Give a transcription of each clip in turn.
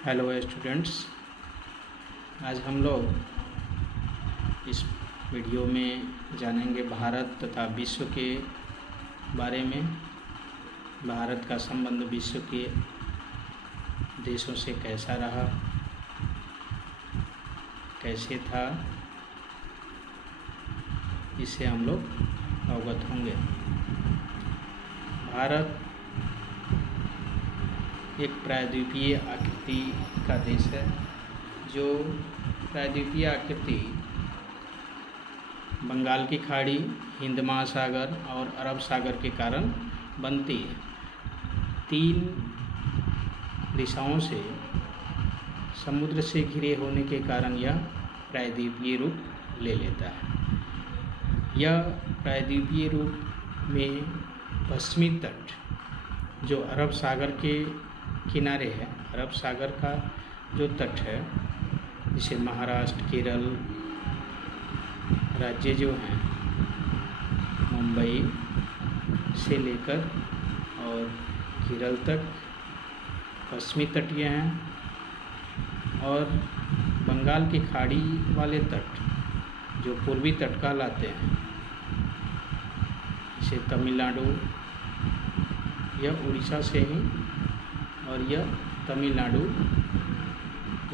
Hello students, आज हम लोग इस वीडियो में जानेंगे भारत तथा विश्व के बारे में। भारत का संबंध विश्व के देशों से कैसा रहा, कैसे था, इससे हम लोग अवगत होंगे। भारत एक प्रायद्वीपीय आकृति का देश है, जो प्रायद्वीपीय आकृति बंगाल की खाड़ी, हिंद महासागर और अरब सागर के कारण बनती है। 3 दिशाओं से समुद्र से घिरे होने के कारण यह प्रायद्वीपीय रूप ले लेता है। यह प्रायद्वीपीय रूप में पश्चिमी तट जो अरब सागर के किनारे है, अरब सागर का जो तट है, जिसे महाराष्ट्र, केरल राज्य जो हैं, मुंबई से लेकर और केरल तक पश्चिमी तटीय हैं, और बंगाल की खाड़ी वाले तट जो पूर्वी तट कहलाते हैं, जैसे तमिलनाडु, यह उड़ीसा से ही, और यह तमिलनाडु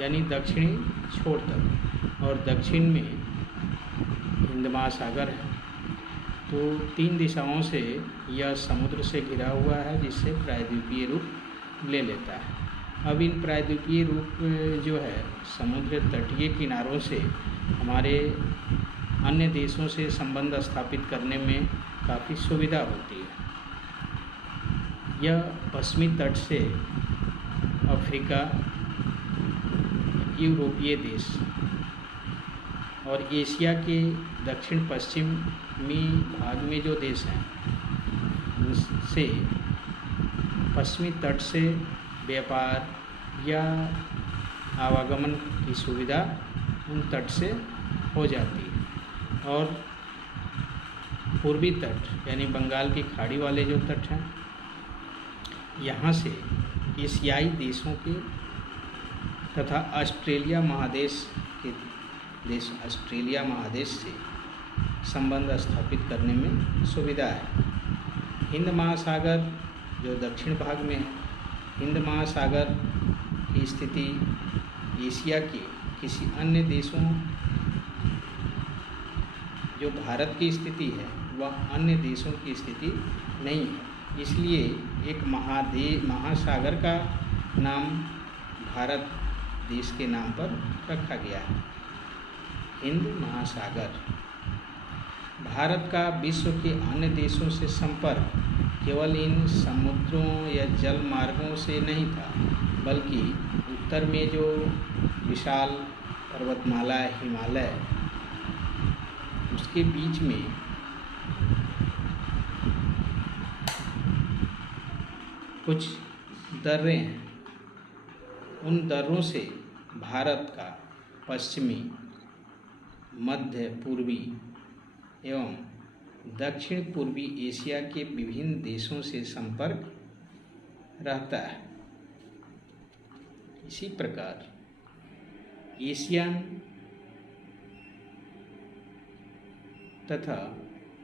यानी दक्षिणी छोर तक, और दक्षिण में हिंद महासागर है। तो 3 दिशाओं से यह समुद्र से घिरा हुआ है, जिससे प्रायद्वीपीय रूप ले लेता है। अब इन प्रायद्वीपीय रूप जो है समुद्र तटीय किनारों से हमारे अन्य देशों से संबंध स्थापित करने में काफ़ी सुविधा होती है। यह पश्चिमी तट से अफ्रीका, यूरोपीय देश और एशिया के दक्षिण पश्चिमी भाग में जो देश हैं, उनसे पश्चिमी तट से व्यापार या आवागमन की सुविधा उन तट से हो जाती है। और पूर्वी तट यानी बंगाल की खाड़ी वाले जो तट हैं, यहाँ से एशियाई देशों के तथा ऑस्ट्रेलिया महादेश के देश ऑस्ट्रेलिया महादेश से संबंध स्थापित करने में सुविधा है। हिंद महासागर जो दक्षिण भाग में है, हिंद महासागर की स्थिति एशिया के किसी अन्य देशों जो भारत की स्थिति है वह अन्य देशों की स्थिति नहीं है, इसलिए एक महासागर का नाम भारत देश के नाम पर रखा गया है, हिंद महासागर। भारत का विश्व के अन्य देशों से संपर्क केवल इन समुद्रों या जल मार्गों से नहीं था, बल्कि उत्तर में जो विशाल पर्वतमाला है, हिमालय, उसके बीच में कुछ दर्रे हैं। उन दर्रों से भारत का पश्चिमी, मध्य पूर्वी एवं दक्षिण पूर्वी एशिया के विभिन्न देशों से संपर्क रहता है। इसी प्रकार एशियन तथा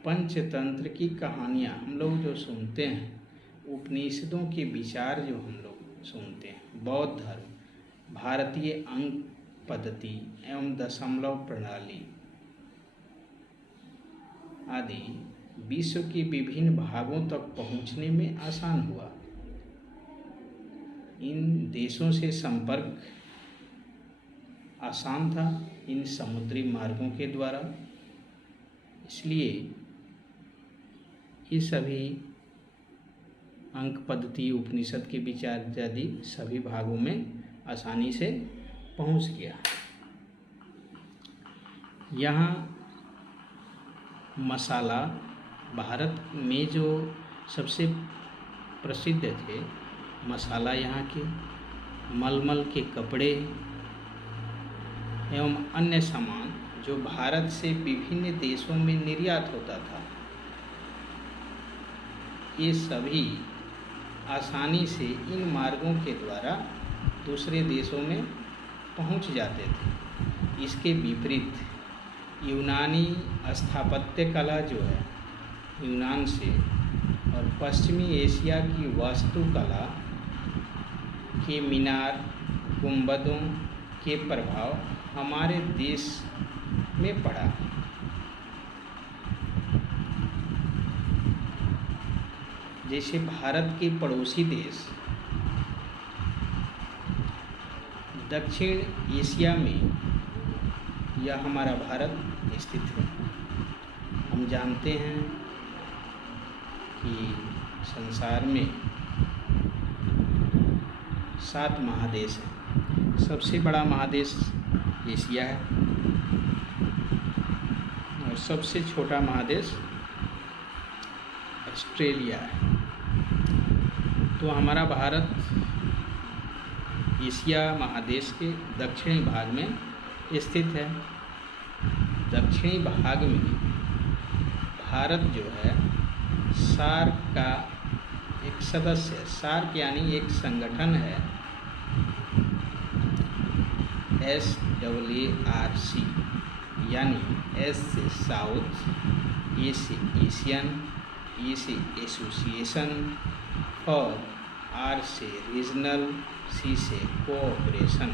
पंचतंत्र की कहानियाँ हम लोग जो सुनते हैं, उपनिषदों के विचार जो हम लोग सुनते हैं, बौद्ध धर्म, भारतीय अंक पद्धति एवं दशमलव प्रणाली आदि विश्व के विभिन्न भागों तक पहुंचने में आसान हुआ। इन देशों से संपर्क आसान था इन समुद्री मार्गों के द्वारा, इसलिए ये सभी अंक पद्धति, उपनिषद के विचार आदि सभी भागों में आसानी से पहुंच गया। यहाँ मसाला भारत में जो सबसे प्रसिद्ध थे, मसाला यहाँ के मलमल के कपड़े एवं अन्य सामान जो भारत से विभिन्न देशों में निर्यात होता था, ये सभी आसानी से इन मार्गों के द्वारा दूसरे देशों में पहुंच जाते थे। इसके विपरीत यूनानी स्थापत्य कला जो है यूनान से और पश्चिमी एशिया की वास्तुकला के मीनार गुंबदों के प्रभाव हमारे देश में पड़ा। जैसे भारत के पड़ोसी देश दक्षिण एशिया में यह हमारा भारत स्थित है। हम जानते हैं कि संसार में 7 महादेश हैं। सबसे बड़ा महादेश एशिया है और सबसे छोटा महादेश ऑस्ट्रेलिया है। तो हमारा भारत एशिया महादेश के दक्षिणी भाग में स्थित है। दक्षिणी भाग में भारत जो है सार्क का एक सदस्य है। सार्क यानी एक संगठन है, SAARC, यानी S से साउथ, A से एशियन, E से एसोसिएशन और R से रीजनल, C से कोऑपरेशन,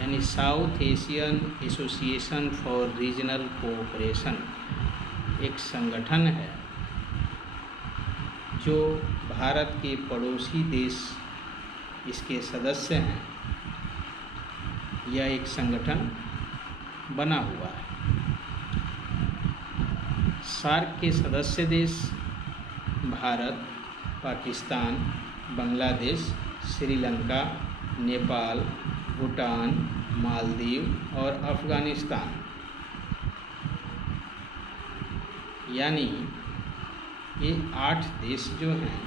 यानी south Asian association for regional cooperation एक संगठन है जो भारत के पड़ोसी देश इसके सदस्य हैं। यह एक संगठन बना हुआ है। सार्क के सदस्य देश भारत, पाकिस्तान, बांग्लादेश, श्रीलंका, नेपाल, भूटान, मालदीव और अफ़गानिस्तान, यानी ये 8 देश जो हैं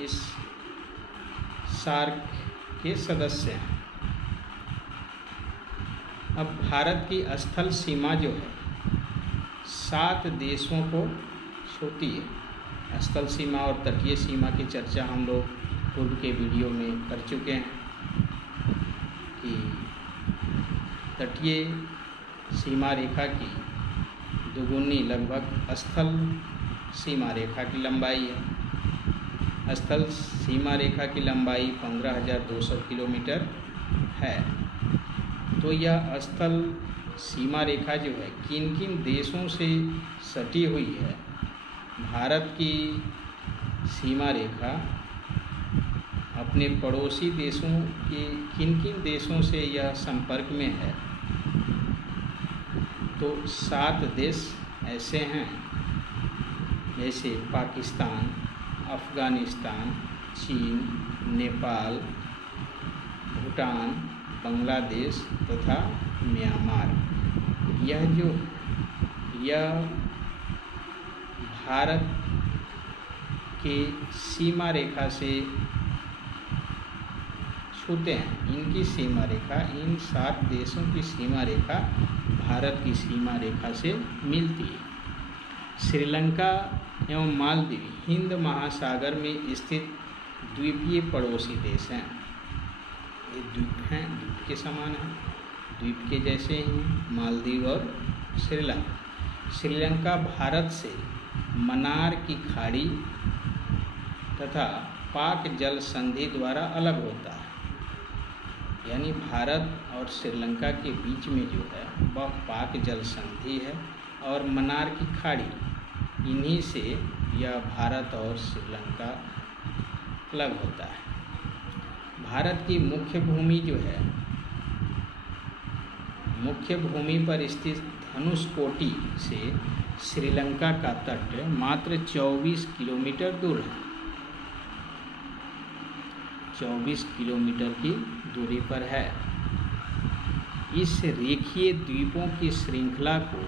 इस सार्क के सदस्य हैं। अब भारत की स्थल सीमा जो है 7 देशों को छूती है। स्थल सीमा और तटीय सीमा की चर्चा हम लोग पूर्व के वीडियो में कर चुके हैं कि तटीय सीमा रेखा की दुगुनी लगभग स्थल सीमा रेखा की लंबाई है। स्थल सीमा रेखा की लंबाई 15,200 किलोमीटर है। तो यह स्थल सीमा रेखा जो है किन किन देशों से सटी हुई है? भारत की सीमा रेखा अपने पड़ोसी देशों के किन किन देशों से यह संपर्क में है? तो 7 देश ऐसे हैं जैसे पाकिस्तान, अफ़गानिस्तान, चीन, नेपाल, भूटान, बांग्लादेश तथा म्यांमार। यह भारत के सीमा रेखा से छूते हैं। इनकी सीमा रेखा, इन 7 देशों की सीमा रेखा भारत की सीमा रेखा से मिलती है। श्रीलंका एवं मालदीव हिंद महासागर में स्थित द्वीपीय पड़ोसी देश हैं। ये द्वीप हैं, द्वीप के समान हैं, द्वीप के जैसे ही मालदीव और श्रीलंका। श्रीलंका भारत से मन्नार की खाड़ी तथा पाक जल संधि द्वारा अलग होता है। यानी भारत और श्रीलंका के बीच में जो है वह पाक जल संधि है और मन्नार की खाड़ी, इन्हीं से यह भारत और श्रीलंका अलग होता है। भारत की मुख्य भूमि जो है, मुख्य भूमि पर स्थित धनुषकोटी से श्रीलंका का तट मात्र 24 किलोमीटर दूर है। 24 किलोमीटर की दूरी पर है। इस रेखीय द्वीपों की श्रृंखला को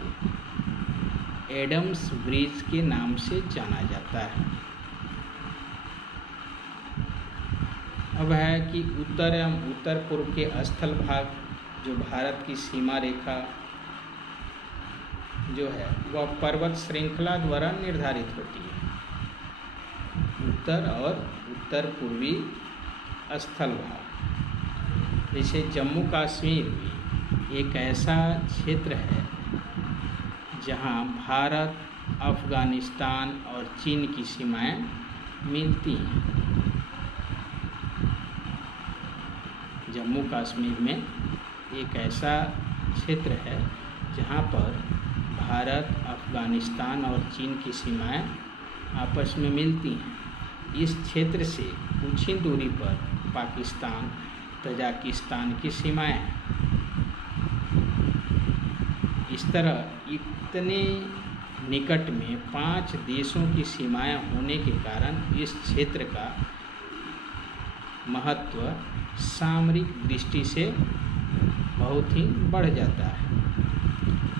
एडम्स ब्रिज के नाम से जाना जाता है। अब है कि उत्तर एवं उत्तर पूर्व के स्थल भाग जो भारत की सीमा रेखा जो है वह पर्वत श्रृंखला द्वारा निर्धारित होती है। उत्तर और उत्तर पूर्वी स्थल भाग। जैसे जम्मू कश्मीर भी एक ऐसा क्षेत्र है जहां भारत, अफ़गानिस्तान और चीन की सीमाएं मिलती हैं। जम्मू कश्मीर में एक ऐसा क्षेत्र है जहां पर भारत, अफ़गानिस्तान और चीन की सीमाएं आपस में मिलती हैं। इस क्षेत्र से कुछ ही दूरी पर पाकिस्तान, तजाकिस्तान की सीमाएं हैं। इस तरह इतने निकट में 5 देशों की सीमाएं होने के कारण इस क्षेत्र का महत्व सामरिक दृष्टि से बहुत ही बढ़ जाता है।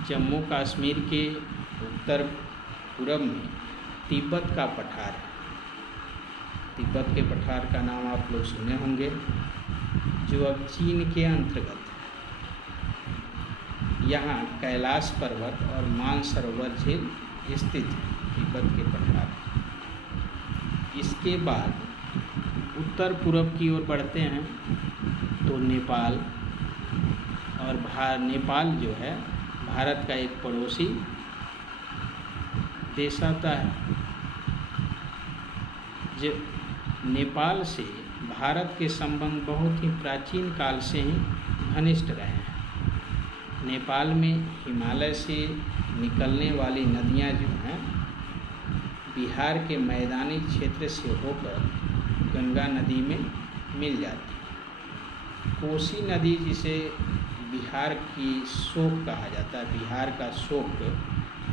जम्मू कश्मीर के उत्तर पूर्व में तिब्बत का पठार है। तिब्बत के पठार का नाम आप लोग सुने होंगे, जो अब चीन के अंतर्गत है। यहाँ कैलाश पर्वत और मानसरोवर झील स्थित है, तिब्बत के पठार। इसके बाद उत्तर पूर्व की ओर बढ़ते हैं तो नेपाल, और नेपाल जो है भारत का एक पड़ोसी देश आता है। जो नेपाल से भारत के संबंध बहुत ही प्राचीन काल से ही घनिष्ठ रहे हैं। नेपाल में हिमालय से निकलने वाली नदियां जो हैं बिहार के मैदानी क्षेत्र से होकर गंगा नदी में मिल जाती है। कोसी नदी, जिसे बिहार की शोक कहा जाता है, बिहार का शोक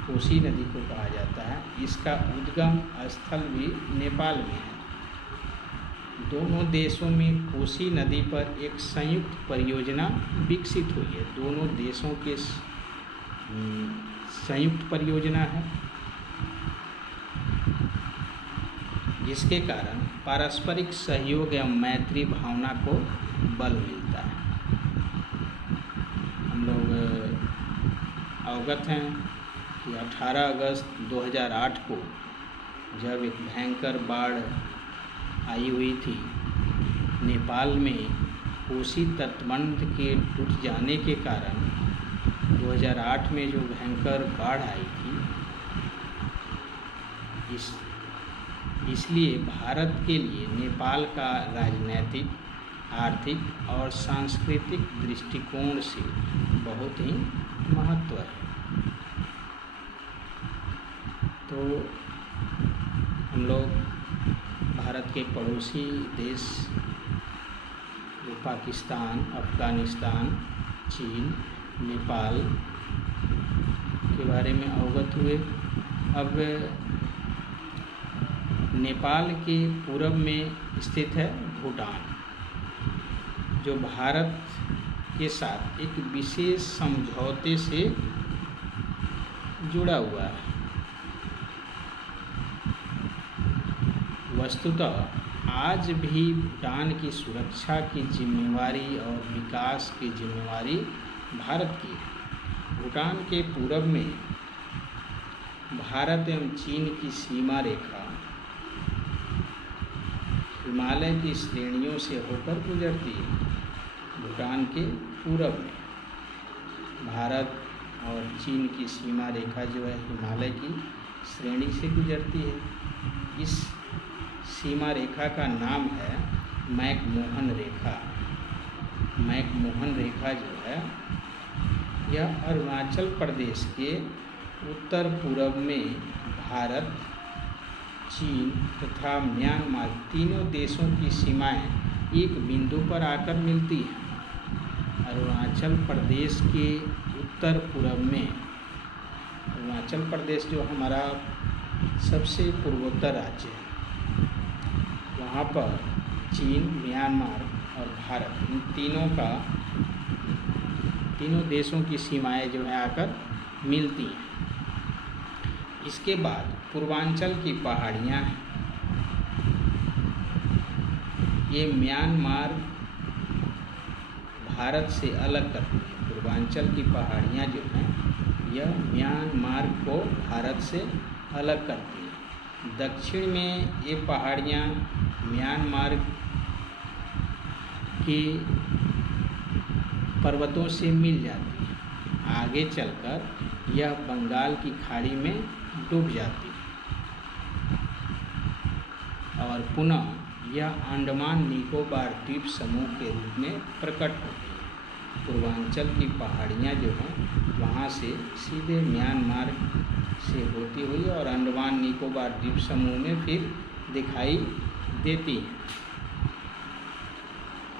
कोसी नदी को कहा जाता है, इसका उद्गम स्थल भी नेपाल में है। दोनों देशों में कोसी नदी पर एक संयुक्त परियोजना विकसित हुई है। दोनों देशों के संयुक्त परियोजना है, जिसके कारण पारस्परिक सहयोग एवं मैत्री भावना को बल मिलता है। हम लोग अवगत हैं कि 18 अगस्त 2008 को जब एक भयंकर बाढ़ आई हुई थी नेपाल में, कोसी तटबंध के टूट जाने के कारण 2008 में जो भयंकर बाढ़ आई थी, इसलिए भारत के लिए नेपाल का राजनीतिक, आर्थिक और सांस्कृतिक दृष्टिकोण से बहुत ही महत्व है। तो हम लोग भारत के पड़ोसी देश जो पाकिस्तान, अफ़गानिस्तान, चीन, नेपाल के बारे में अवगत हुए। अब नेपाल के पूरब में स्थित है भूटान, जो भारत के साथ एक विशेष समझौते से जुड़ा हुआ है। वस्तुतः आज भी भूटान की सुरक्षा की जिम्मेवारी और विकास की जिम्मेवारी भारत की है। भूटान के पूरब में भारत एवं चीन की सीमा रेखा हिमालय की श्रेणियों से होकर गुजरती है। भूटान के पूरब में भारत और चीन की सीमा रेखा जो है हिमालय की श्रेणी से गुजरती है। इस सीमा रेखा का नाम है मैकमोहन रेखा। मैकमोहन रेखा जो है यह अरुणाचल प्रदेश के उत्तर पूरब में भारत, चीन तथा म्यांमार तीनों देशों की सीमाएं एक बिंदु पर आकर मिलती हैं। अरुणाचल प्रदेश के उत्तर पूरब में, अरुणाचल प्रदेश जो हमारा सबसे पूर्वोत्तर राज्य है, वहाँ पर चीन, म्यांमार और भारत, इन तीनों देशों की सीमाएं जो है आकर मिलती हैं। इसके बाद पूर्वांचल की पहाड़ियाँ हैं। ये म्यांमार भारत से अलग करती हैं। पूर्वांचल की पहाड़ियाँ जो हैं यह म्यांमार को भारत से अलग करती हैं। दक्षिण में ये पहाड़ियाँ म्यांमार के पर्वतों से मिल जाती है। आगे चलकर यह बंगाल की खाड़ी में डूब जाती है और पुनः यह अंडमान निकोबार द्वीप समूह के रूप में प्रकट होती है। पूर्वांचल की पहाड़ियाँ जो हैं वहाँ से सीधे म्यांमार से होती हुई और अंडमान निकोबार द्वीप समूह में फिर दिखाई देती हैं।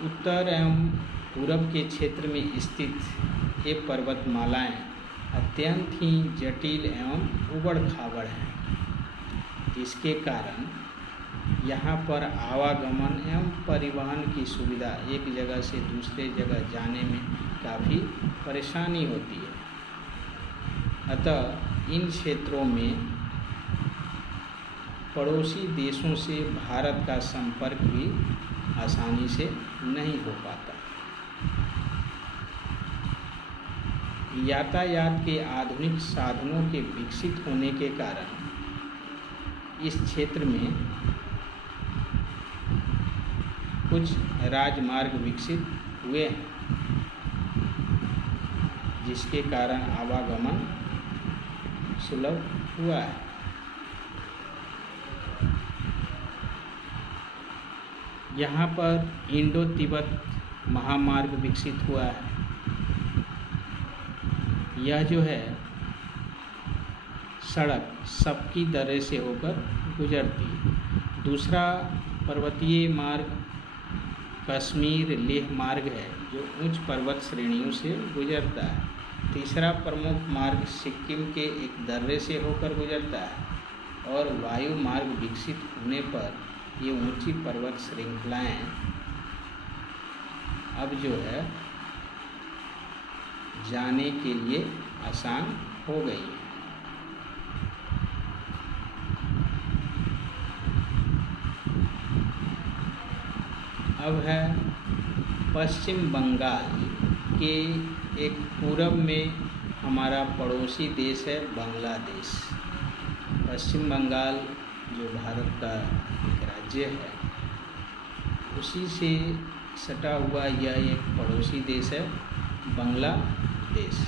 उत्तर एवं पूरब के क्षेत्र में स्थित ये पर्वतमालाएं अत्यंत ही जटिल एवं उबड़ खाबड़ हैं। इसके कारण यहाँ पर आवागमन एवं परिवहन की सुविधा एक जगह से दूसरे जगह जाने में काफ़ी परेशानी होती है। अतः इन क्षेत्रों में पड़ोसी देशों से भारत का संपर्क भी आसानी से नहीं हो पाता। यातायात के आधुनिक साधनों के विकसित होने के कारण इस क्षेत्र में कुछ राजमार्ग विकसित हुए हैं, जिसके कारण आवागमन सुलभ हुआ है। यहाँ पर इंडो तिब्बत महामार्ग विकसित हुआ है। यह जो है सड़क सबकी दर्रे से होकर गुजरती है। दूसरा पर्वतीय मार्ग कश्मीर लेह मार्ग है जो उच्च पर्वत श्रेणियों से गुजरता है। तीसरा प्रमुख मार्ग सिक्किम के एक दर्रे से होकर गुजरता है और वायु मार्ग विकसित होने पर ये ऊंची पर्वत श्रृंखलाएं अब जो है जाने के लिए आसान हो गई है। अब है पश्चिम बंगाल के एक पूरब में हमारा पड़ोसी देश है बांग्लादेश। पश्चिम बंगाल जो भारत का एक राज्य है उसी से सटा हुआ यह एक पड़ोसी देश है बांग्लादेश।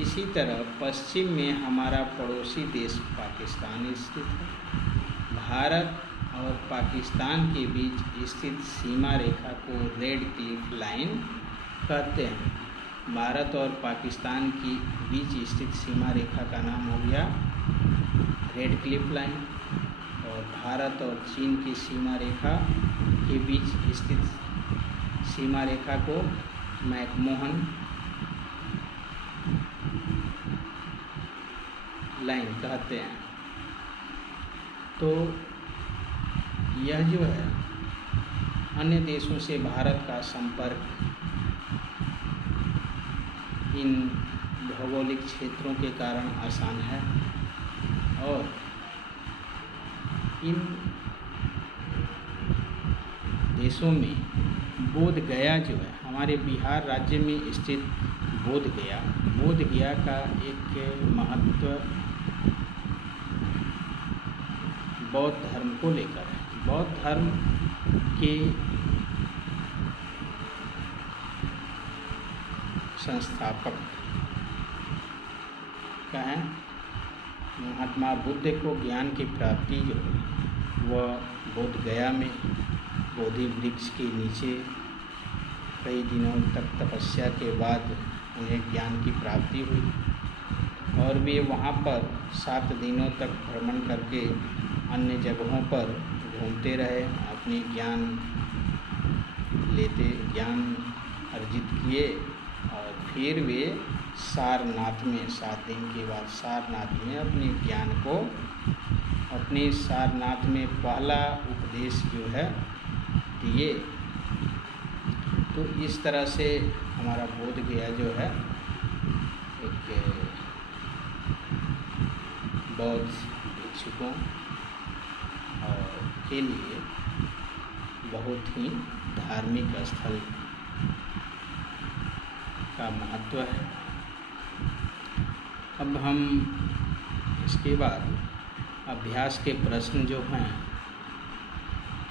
इसी तरह पश्चिम में हमारा पड़ोसी देश पाकिस्तान स्थित है। भारत और पाकिस्तान के बीच स्थित सीमा रेखा को रेड क्लिफ लाइन कहते हैं। भारत और पाकिस्तान की बीच स्थित सीमा रेखा का नाम हो गया रेड क्लिफ लाइन और भारत और चीन की सीमा रेखा के बीच स्थित सीमा रेखा को मैकमोहन लाइन कहते हैं। तो यह जो है अन्य देशों से भारत का संपर्क इन भौगोलिक क्षेत्रों के कारण आसान है और इन देशों में बोध गया जो है हमारे बिहार राज्य में स्थित बोध गया का एक महत्व बौद्ध धर्म को लेकर है। बौद्ध धर्म के संस्थापक क्या है महात्मा बुद्ध को ज्ञान की प्राप्ति जो वह बोध गया में बोधि वृक्ष के नीचे कई दिनों तक तपस्या के बाद उन्हें ज्ञान की प्राप्ति हुई और वे वहाँ पर 7 दिनों तक भ्रमण करके अन्य जगहों पर घूमते रहे, अपने ज्ञान अर्जित किए और फिर वे सारनाथ में 7 दिन के बाद सारनाथ में अपने ज्ञान को अपने सारनाथ में पहला उपदेश जो है दिए। तो इस तरह से हमारा बोध गया जो है एक बौद्ध भिक्षुकों के लिए बहुत ही धार्मिक स्थल का महत्व है। अब हम इसके बाद अभ्यास के प्रश्न जो हैं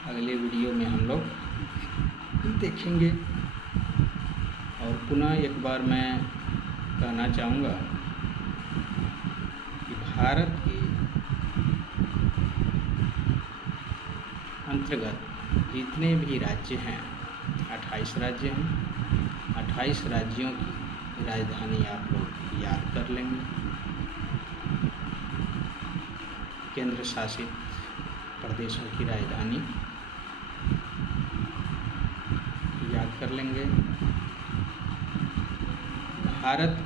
अगले वीडियो में हम लोग देखेंगे। और पुनः एक बार मैं कहना चाहूँगा कि भारत के अंतर्गत जितने भी राज्य हैं, 28 राज्य हैं, 28 राज्यों की राजधानी आप लोग याद कर लेंगे। केंद्र शासित प्रदेशों की राजधानी याद कर लेंगे। भारत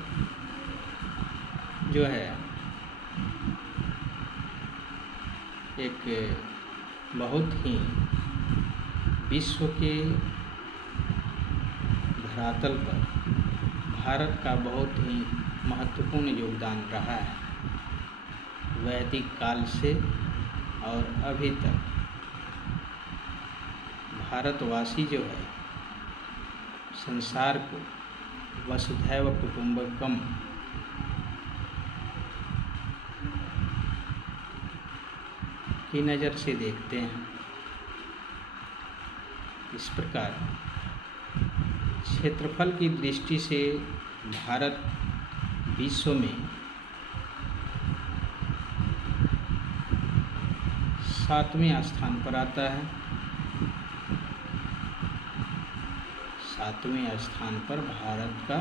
जो है एक बहुत ही विश्व के धरातल पर भारत का बहुत ही महत्वपूर्ण योगदान रहा है। वैदिक काल से और अभी तक भारतवासी जो है संसार को वसुधैव कुटुंबकम की नज़र से देखते हैं। इस प्रकार क्षेत्रफल की दृष्टि से भारत विश्व में 7वें स्थान पर आता है। 7वें स्थान पर भारत का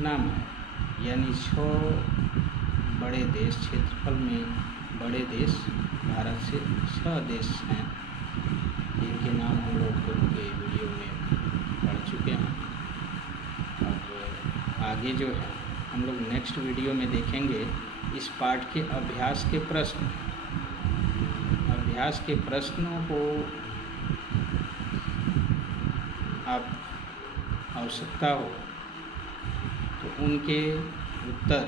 नाम है, यानी 6 बड़े देश, क्षेत्रफल में बड़े देश भारत से 6 देश हैं, जिनके नाम हम लोग के वीडियो में पढ़ चुके हैं। अब आगे जो है हम लोग नेक्स्ट वीडियो में देखेंगे इस पाठ के अभ्यास के प्रश्न। अभ्यास के प्रश्नों को आप आवश्यकता हो तो उनके उत्तर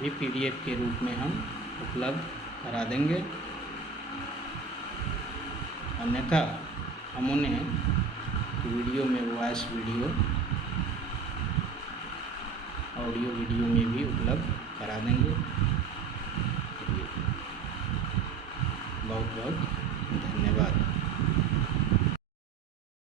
भी PDF के रूप में हम उपलब्ध करा देंगे। अन्यथा हम उन्हें वीडियो में, वॉइस वीडियो, ऑडियो वीडियो में भी उपलब्ध करा देंगे। बहुत बहुत